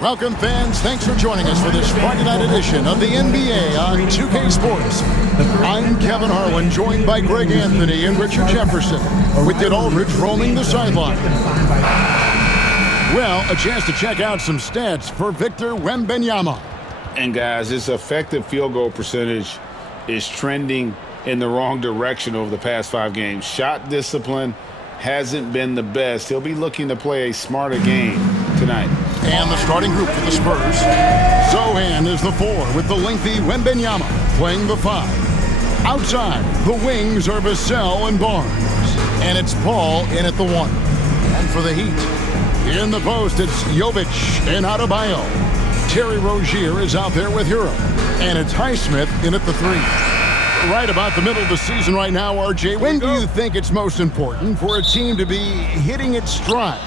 Welcome, fans. Thanks for joining us for this Friday night edition of the NBA on 2K Sports. I'm Kevin Harlan, joined by Greg Anthony and Richard Jefferson, with Dick Aldridge roaming the sideline. Well, a chance to check out some stats for Victor Wembanyama. And guys, his effective field goal percentage is trending in the wrong direction over the past 5 games. Shot discipline hasn't been the best. He'll be looking to play a smarter game tonight. And the starting group for the Spurs. Zohan is the 4 with the lengthy Wembanyama playing the 5. Outside, the wings are Vassell and Barnes. And it's Paul in at the 1. And for the Heat, in the post, it's Jovic and Adebayo. Terry Rozier is out there with Hero. And it's Highsmith in at the 3. Right about the middle of the season right now, RJ. When do you think it's most important for a team to be hitting its stride?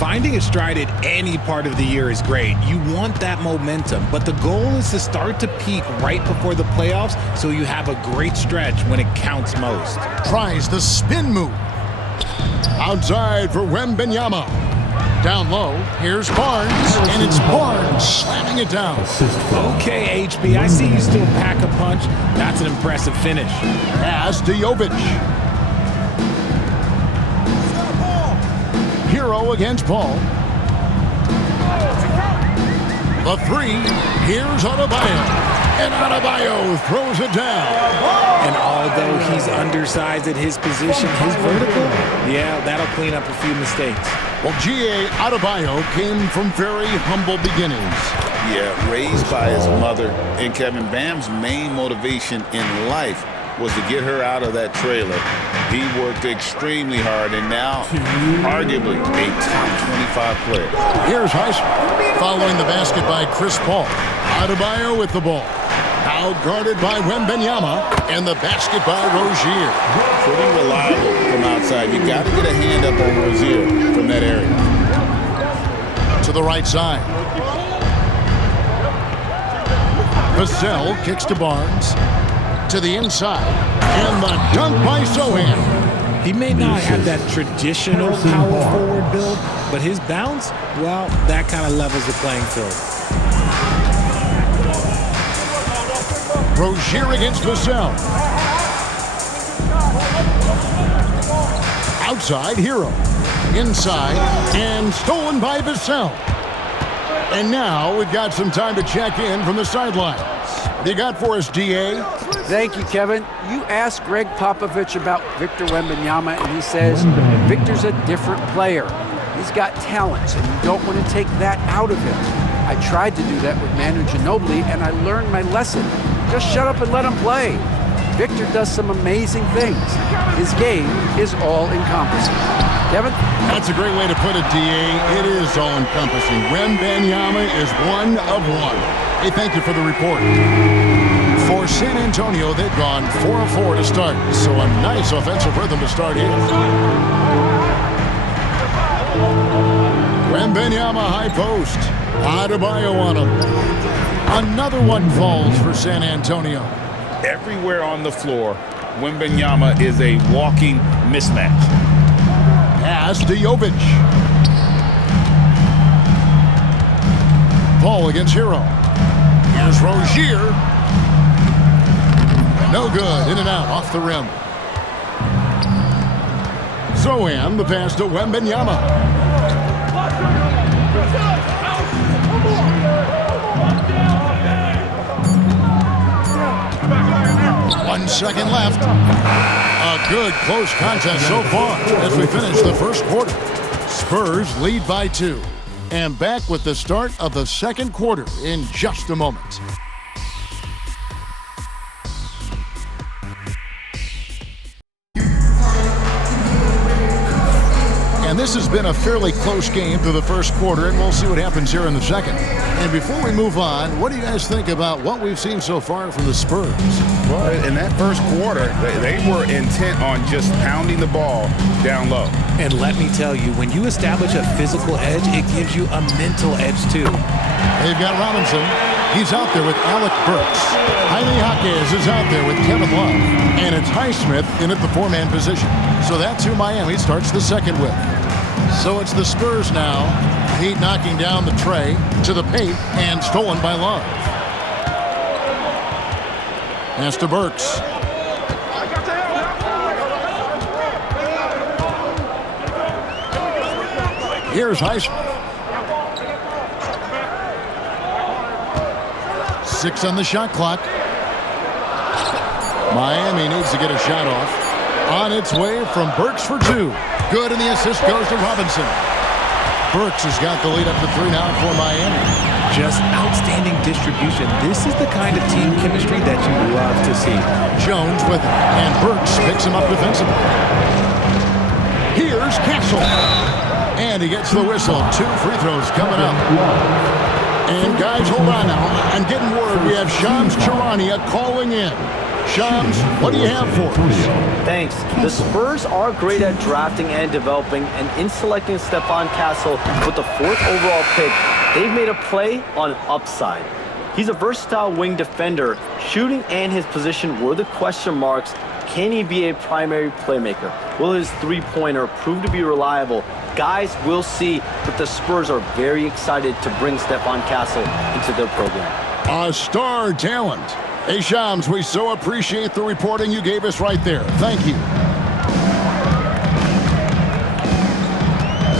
Finding a stride at any part of the year is great. You want that momentum, but the goal is to start to peak right before the playoffs so you have a great stretch when it counts most. Tries the spin move. Outside for Wembanyama. Down low, here's Barnes, and it's Barnes slamming it down. Okay, HB, I see you still pack a punch. That's an impressive finish. Pass to Jovic. Hero against Paul. The 3, here's Adebayo. And Adebayo throws it down. And although he's undersized at his position, his vertical, yeah, that'll clean up a few mistakes. Well, G.A. Adebayo came from very humble beginnings. Yeah, raised by his mother. And Kevin, Bam's main motivation in life was to get her out of that trailer. He worked extremely hard and now arguably a top 25 player. Here's Highsmith following the basket by Chris Paul. Adebayo with the ball. Now guarded by Wembanyama, and the basket by Rozier. Pretty reliable from outside. You got to get a hand up on Rozier from that area. To the right side. Vassell kicks to Barnes. To the inside. And the dunk by Zohan. He may not have that traditional power forward build, but his bounce, well, that kind of levels the playing field. Rozier against Vassell. Outside, Hero. Inside, and stolen by Vassell. And now we've got some time to check in from the sidelines. What do you got for us, D.A.? Thank you, Kevin. You asked Greg Popovich about Victor Wembanyama, and he says Victor's a different player. He's got talents, and you don't want to take that out of him. I tried to do that with Manu Ginobili, and I learned my lesson. Just shut up and let him play. Victor does some amazing things. His game is all-encompassing. Kevin? That's a great way to put it, D.A. It is all-encompassing. Wembanyama is one of one. Hey, thank you for the report. For San Antonio, they've gone 4 of 4 to start, so a nice offensive rhythm to start here. Wembanyama high post. Adebayo on him. Another one falls for San Antonio. Everywhere on the floor, Wembanyama is a walking mismatch. Pass to Jovic. Paul against Hero. Here's Rozier. No good. In and out. Off the rim. Zohan, the pass to Wembanyama. 1 second left. A good close contest so far as we finish the first quarter. Spurs lead by 2. And back with the start of the second quarter in just a moment. And this has been a fairly close game through the first quarter, and we'll see what happens here in the second. And before we move on, what do you guys think about what we've seen so far from the Spurs? Well, in that first quarter, they were intent on just pounding the ball down low. And let me tell you, when you establish a physical edge, it gives you a mental edge too. They've got Robinson. He's out there with Alec Burks. Jaime Jaquez is out there with Kevin Love. And it's Highsmith in at the 4-man position. So that's who Miami starts the second with. So it's the Spurs now Heat knocking down the tray to the paint and stolen by Love. Pass to Burks. Here's Highsmith. 6 on the shot clock. Miami needs to get a shot off. On its way from Burks for 2. Good, and the assist goes to Robinson. Burks has got the lead up to 3 now for Miami. Just outstanding distribution. This is the kind of team chemistry that you love to see. Jones with it, and Burks picks him up defensively. Here's Castle. And he gets the whistle. 2 free throws coming up. And guys, hold on now. I'm getting word we have Shams Charania calling in. Shams, what do you have for us? Thanks. The Spurs are great at drafting and developing, and in selecting Stephon Castle with the 4th overall pick, they've made a play on upside. He's a versatile wing defender. Shooting and his position were the question marks. Can he be a primary playmaker? Will his three-pointer prove to be reliable? Guys, we'll see, but the Spurs are very excited to bring Stephon Castle into their program. A star talent. Hey, Shams, we so appreciate the reporting you gave us right there. Thank you.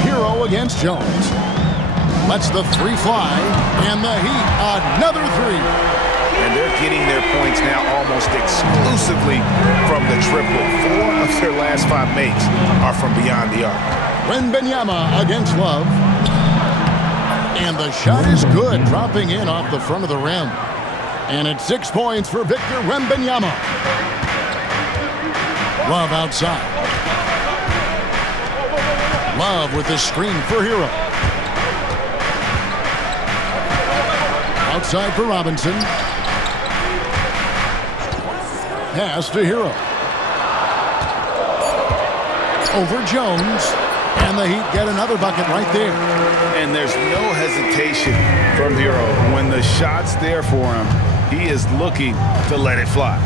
Hero against Jones. Lets the 3 fly, and the Heat, another 3. And they're getting their points now almost exclusively from the triple. 4 of their last 5 makes are from beyond the arc. Wembanyama against Love. And the shot is good, dropping in off the front of the rim. And it's 6 points for Victor Wembanyama. Love outside. Love with the screen for Hero. Outside for Robinson. Pass to Hero. Over Jones. And the Heat get another bucket right there. And there's no hesitation from Hero. When the shot's there for him, he is looking to let it fly.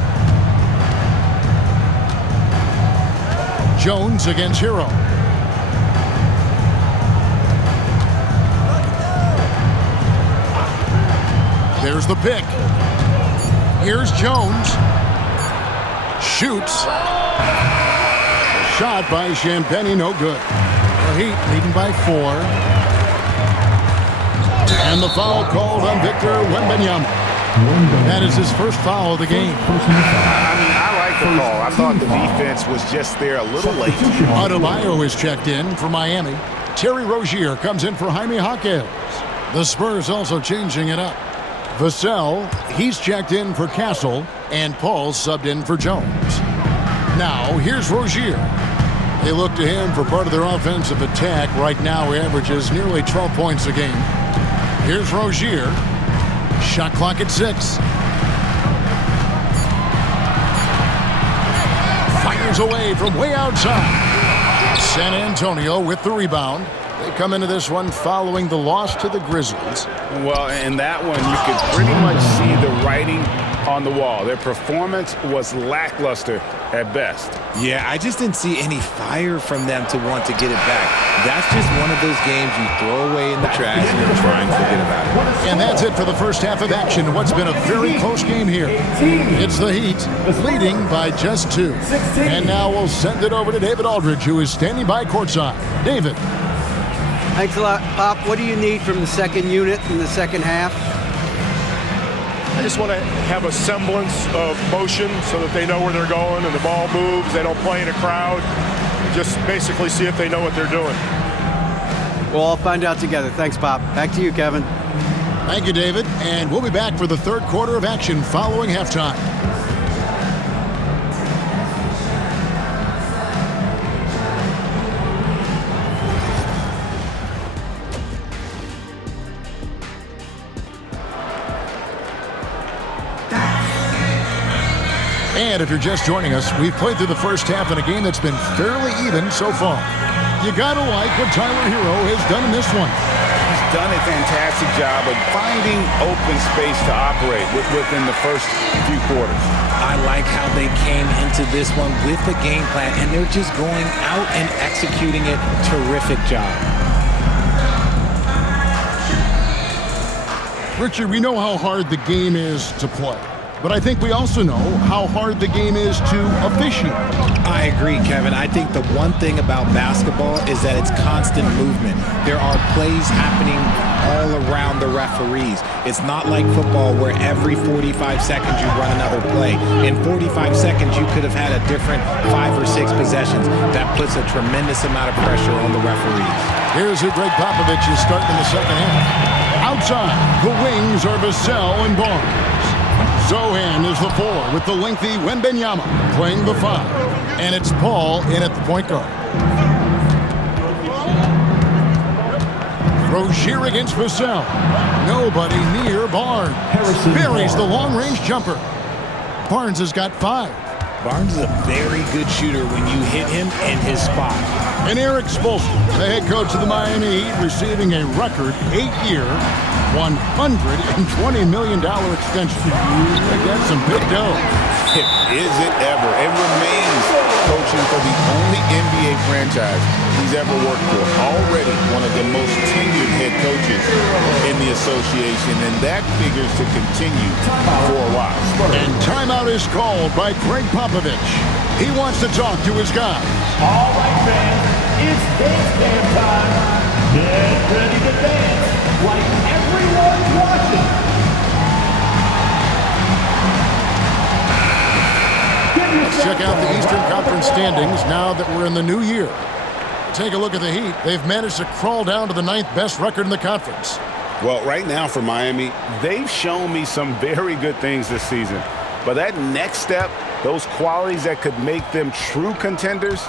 Jones against Hero. There's the pick. Here's Jones. Shoots. Shot by Champagny, no good. The Heat leading by 4. And the foul called on Victor Wembanyama. That is his first foul of the game. I like the call. I thought the defense was just there a little late. Adebayo is checked in for Miami. Terry Rozier comes in for Jaime Jaquez. The Spurs also changing it up. Vassell, he's checked in for Castle, and Paul subbed in for Jones. Now, here's Rozier. They look to him for part of their offensive attack. Right now, he averages nearly 12 points a game. Here's Rozier. Shot clock at 6. Fires away from way outside. San Antonio with the rebound. They come into this one following the loss to the Grizzlies. Well, in that one, you could pretty much see the writing on the wall. Their performance was lackluster at best. Yeah, I just didn't see any fire from them to want to get it back. That's just one of those games you throw away in the trash and you try and forget about it. And that's it for the first half of action. What's been a very close game here. It's the Heat leading by just 2. And now we'll send it over to David Aldridge, who is standing by courtside. David. Thanks a lot, Pop. What do you need from the second unit in the second half? I just want to have a semblance of motion so that they know where they're going and the ball moves. They don't play in a crowd. Just basically see if they know what they're doing. We'll all find out together. Thanks, Pop. Back to you, Kevin. Thank you, David. And we'll be back for the third quarter of action following halftime. And if you're just joining us, we've played through the first half in a game that's been fairly even so far. You gotta like what Tyler Hero has done in this one. He's done a fantastic job of finding open space to operate within the first few quarters. I like how they came into this one with the game plan, and they're just going out and executing it. Terrific job. Richard, we know how hard the game is to play, but I think we also know how hard the game is to officiate. I agree, Kevin. I think the one thing about basketball is that it's constant movement. There are plays happening all around the referees. It's not like football where every 45 seconds you run another play. In 45 seconds, you could have had a different 5 or 6 possessions. That puts a tremendous amount of pressure on the referees. Here's who Greg Popovich is starting in the second half. Outside, the wings are Vassell and Barnes. Zohan is the 4 with the lengthy Wembanyama playing the 5. And it's Paul in at the point guard. Rozier against Vassell. Nobody near Barnes. Buries the long-range jumper. Barnes has got 5. Barnes is a very good shooter when you hit him in his spot. And Eric Spoelstra, the head coach of the Miami Heat, receiving a record 8-year, $120 million extension. That's some big dough. Is it ever? And remains coaching for the only NBA franchise he's ever worked for. Already one of the most tenured head coaches in the association, and that figures to continue for a while. And timeout is called by Greg Popovich. He wants to talk to his guys. All right, fans, it's dance time. Get ready to dance like everyone's watching. Check out the Eastern Conference standings now that we're in the new year. Take a look at the Heat. They've managed to crawl down to the 9th best record in the conference. Well, right now for Miami, they've shown me some very good things this season. But that next step, those qualities that could make them true contenders,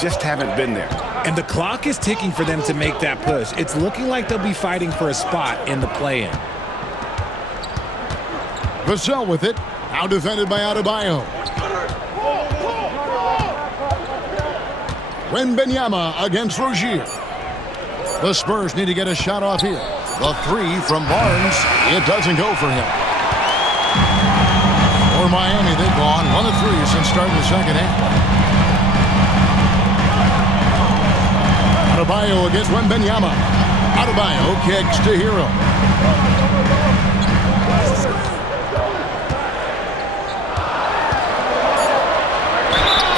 just haven't been there. And the clock is ticking for them to make that push. It's looking like they'll be fighting for a spot in the play-in. Vassell with it. Now defended by Adebayo. Wembanyama against Rozier. The Spurs need to get a shot off here. The 3 from Barnes. It doesn't go for him. For Miami, they've gone 1 of 3 since starting the second half. Adebayo against Wembanyama. Adebayo kicks to Hero.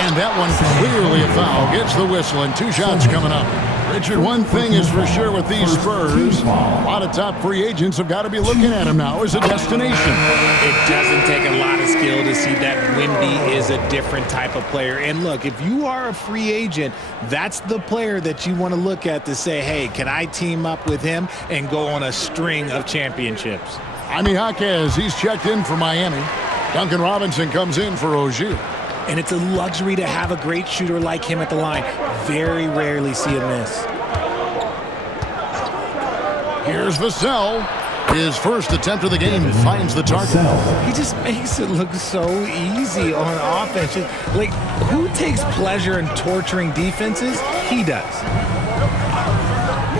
And that one clearly a foul. Gets the whistle and 2 shots coming up. Richard, one thing is for sure with these Spurs, a lot of top free agents have got to be looking at him now as a destination. It doesn't take a lot of skill to see that Wemby is a different type of player. And look, if you are a free agent, that's the player that you want to look at to say, hey, can I team up with him and go on a string of championships? Jaime Jaquez, he's checked in for Miami. Duncan Robinson comes in for Rozier. And it's a luxury to have a great shooter like him at the line. Very rarely see a miss. Here's Vassell. His first attempt of the game finds the target. He just makes it look so easy on offense. Like, who takes pleasure in torturing defenses? He does.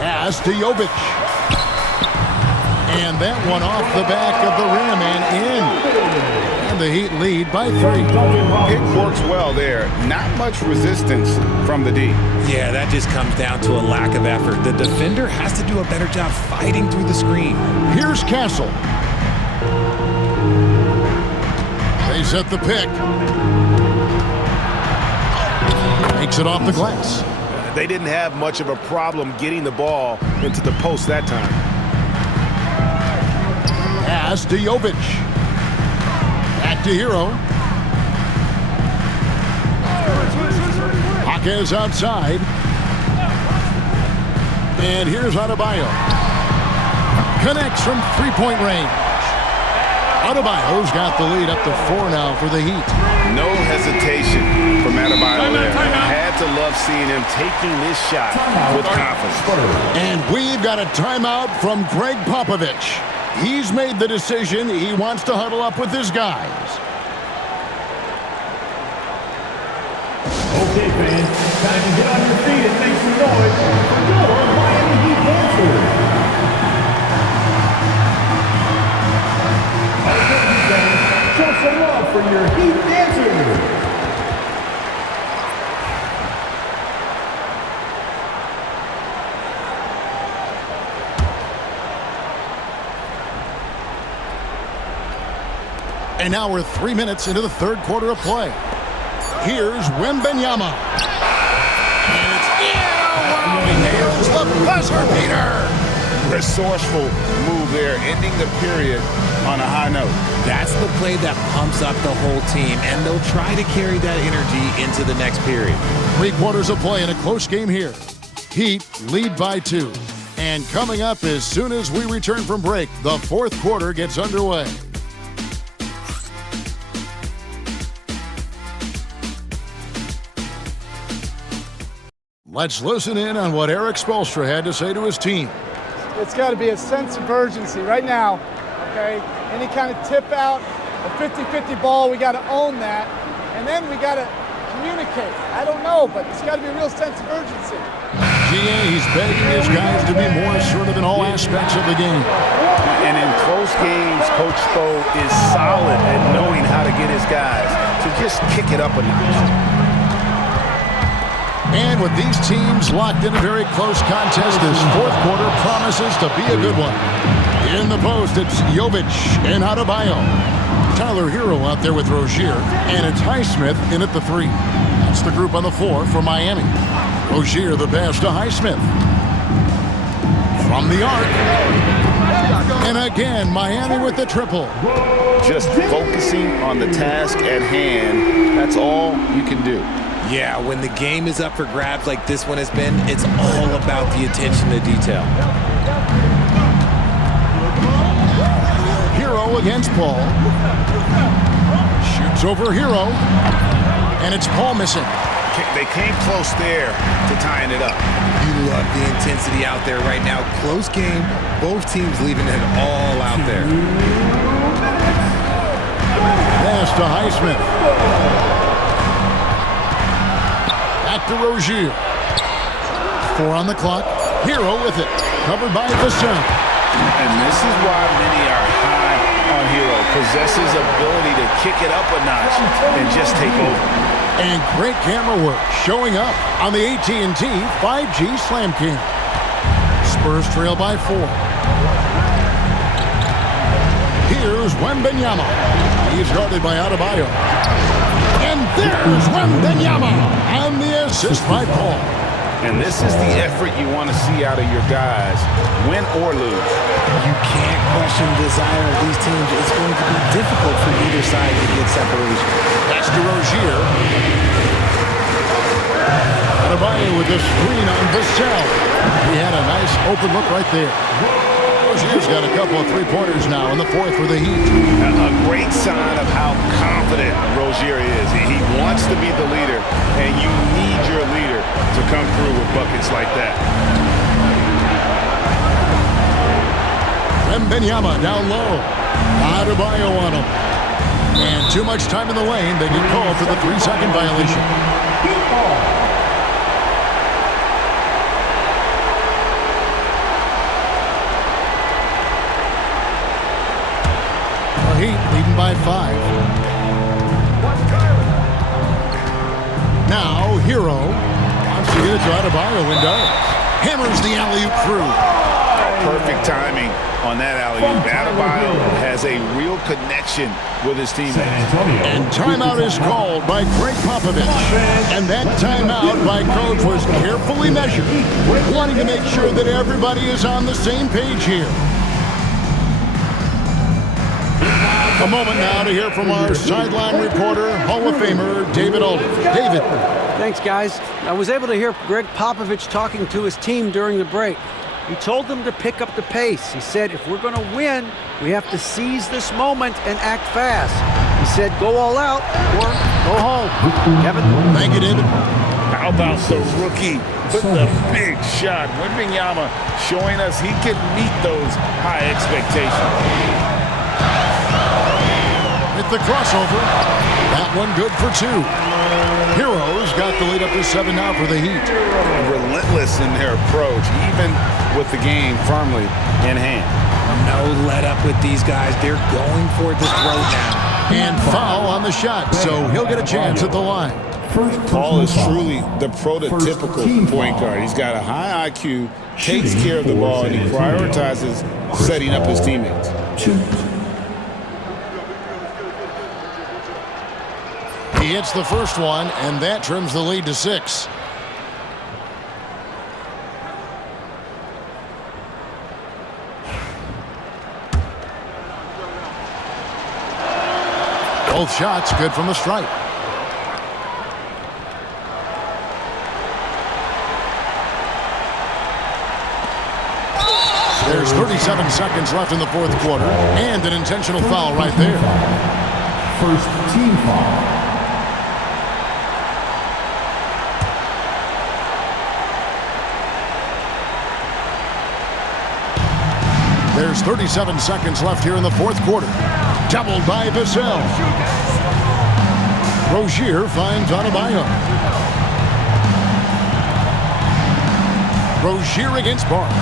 Pass to Jovic. And that one off the back of the rim and in. The Heat lead by 3. It works well there. Not much resistance from the D. Yeah, that just comes down to a lack of effort. The defender has to do a better job fighting through the screen. Here's Castle. They set the pick. Makes it off the glass. They didn't have much of a problem getting the ball into the post that time. Pass to Jovic. Back to Hero. Jaquez outside. And here's Adebayo. Connects from 3-point range. Adebayo's got the lead up to 4 now for the Heat. No hesitation from Adebayo there. Had to love seeing him taking this shot with confidence. And we've got a timeout from Greg Popovich. He's made the decision. He wants to huddle up with his guys. Okay, fans, time to get on your feet and make some noise for your Miami Heat dancers. Okay, fans, show some love for your Heat dancers. And now we're 3 minutes into the third quarter of play. Here's Wembanyama. And it's wow, he nails the buzzer beater. Resourceful move there, ending the period on a high note. That's the play that pumps up the whole team, and they'll try to carry that energy into the next period. 3 quarters of play in a close game here. Heat lead by 2. And coming up as soon as we return from break, the fourth quarter gets underway. Let's listen in on what Eric Spoelstra had to say to his team. It's got to be a sense of urgency right now, okay? Any kind of tip out, a 50-50 ball, we got to own that. And then we got to communicate. I don't know, but it's got to be a real sense of urgency. GA, he's begging his guys to be more assertive in all aspects of the game. And in close games, Coach Spo is solid at knowing how to get his guys to just kick it up a notch. And with these teams locked in a very close contest, this fourth quarter promises to be a good one. In the post, it's Jovic and Adebayo. Tyler Hero out there with Rozier, and it's Highsmith in at the 3. That's the group on the floor for Miami. Rozier the pass to Highsmith. From the arc. And again, Miami with the triple. Just focusing on the task at hand, that's all you can do. Yeah, when the game is up for grabs like this one has been, it's all about the attention to detail. Hero against Paul. Shoots over Hero. And it's Paul missing. They came close there to tying it up. You love the intensity out there right now. Close game, both teams leaving it all out there. Pass to Highsmith. Back to Rozier. 4 on the clock. Hero with it. Covered by Vasson. And this is why many are high on Hero. Possesses ability to kick it up a notch and just take over. And great camera work showing up on the AT&T 5G Slam Cam. Spurs trail by 4. Here's Wembanyama. He's guarded by Adebayo. And there's Wembanyama on the assist by Paul. And this is the effort you want to see out of your guys, win or lose. You can't question the desire of these teams. It's going to be difficult for either side to get separation. That's to Rozier. Adebayo with the screen on Vassell. He had a nice open look right there. Rozier's got a couple of three-pointers now in the fourth for the Heat. A great sign of how confident Rozier is. He wants to be the leader, and you need your leader to come through with buckets like that. Wembanyama down low. Adebayo on him. And too much time in the lane. They get called for the 3-second violation. The Heat leading by 5. Now Hero wants to get it to Adebayo and does. Hammers the alley-oop through. Perfect timing on that alley-oop. Adebayo has a real connection with his teammates. And timeout is called by Greg Popovich. And that timeout by Coach was carefully measured, wanting to make sure that everybody is on the same page here. A moment now to hear from our sideline reporter, Hall of Famer, David Alden. David. Thanks, guys. I was able to hear Greg Popovich talking to his team during the break. He told them to pick up the pace. He said, if we're going to win, we have to seize this moment and act fast. He said, go all out or go home. Kevin? Thank you, David. How about the rookie with the big shot? Wembanyama showing us he can meet those high expectations. With the crossover, that one good for 2. Heroes got the lead up to 7 now for the Heat. Relentless in their approach, even with the game firmly in hand. No let up with these guys. They're going for the throat now. And foul on the shot, so he'll get a chance at the line. Paul is truly the prototypical point guard. He's got a high IQ, takes care of the ball, and he prioritizes setting up his teammates. hits the first one, and that trims the lead to 6. Both shots good from the stripe. There's 37 seconds left in the fourth quarter, and an intentional foul right there. First team foul. There's 37 seconds left here in the fourth quarter. Doubled by Vassell. Rozier finds Adebayo. Rozier against Barnes.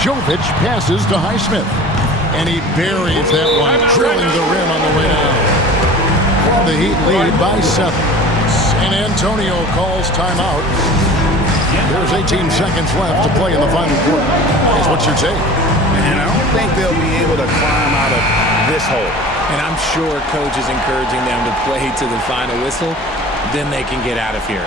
Jovic passes to Highsmith. And he buries that one, drilling the rim on the way down. The Heat lead by 7. And Antonio calls timeout. There's 18 seconds left to play in the final quarter. Is what you're saying? And I don't think they'll be able to climb out of this hole. And I'm sure coach is encouraging them to play to the final whistle. Then they can get out of here.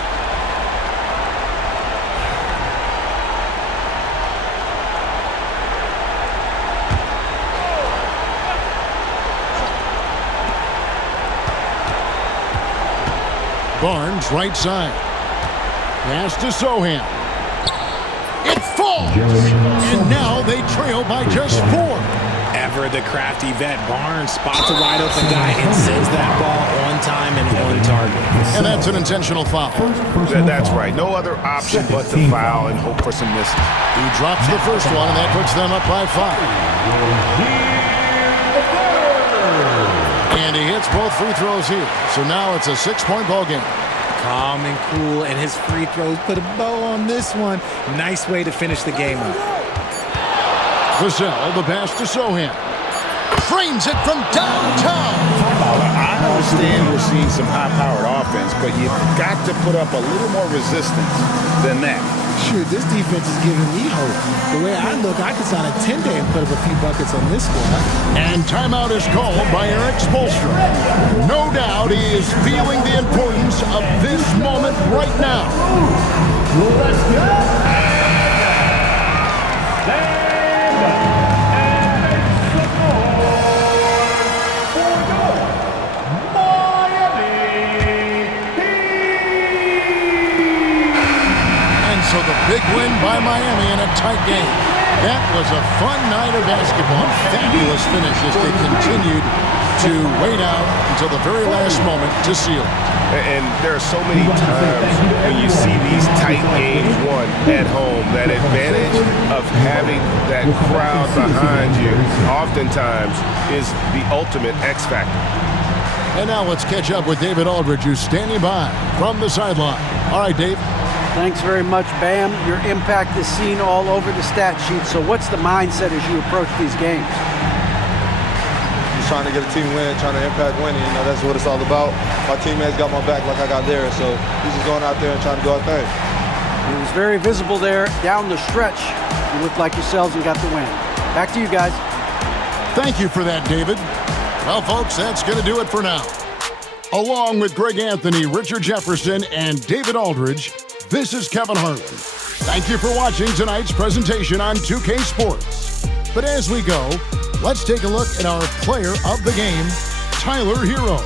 Barnes, right side. Pass to Sohan. It falls! And now they trail by just 4. Ever the crafty vet, Barnes spots a wide open guy and sends that ball on time and on target. And that's an intentional foul. That's right. No other option but to foul and hope for some misses. He drops the first one, and that puts them up by 5. And he hits both free throws here. So now it's a 6-point ball game. Calm and cool, and his free throws put a bow on this one. Nice way to finish the game up. Vassell, the pass to Sohan. Frames it from downtown. I understand we're seeing some high-powered offense, but you've got to put up a little more resistance than that. Sure, this defense is giving me hope. The way I look, I could sign a 10-day and put up a few buckets on this squad. And timeout is called by Eric Spoelstra. No doubt he is feeling the importance of this moment right now. Let's go! Stand and support for the Miami Heat! So the big win by Miami in a tight game. That was a fun night of basketball. Fabulous finish as they continued to wait out until the very last moment to seal it. And there are so many times when you see these tight games won at home, that advantage of having that crowd behind you oftentimes is the ultimate X factor. And now let's catch up with David Aldridge, who's standing by from the sideline. All right, Dave. Thanks very much, Bam. Your impact is seen all over the stat sheet. So what's the mindset as you approach these games? Just trying to get a team win, trying to impact winning. You know, that's what it's all about. My teammates got my back like I got theirs. So we're just going out there and trying to do our thing. It was very visible there down the stretch. You looked like yourselves and got the win. Back to you guys. Thank you for that, David. Well, folks, that's going to do it for now. Along with Greg Anthony, Richard Jefferson, and David Aldridge, this is Kevin Harlan. Thank you for watching tonight's presentation on 2K Sports. But as we go, let's take a look at our player of the game, Tyler Hero.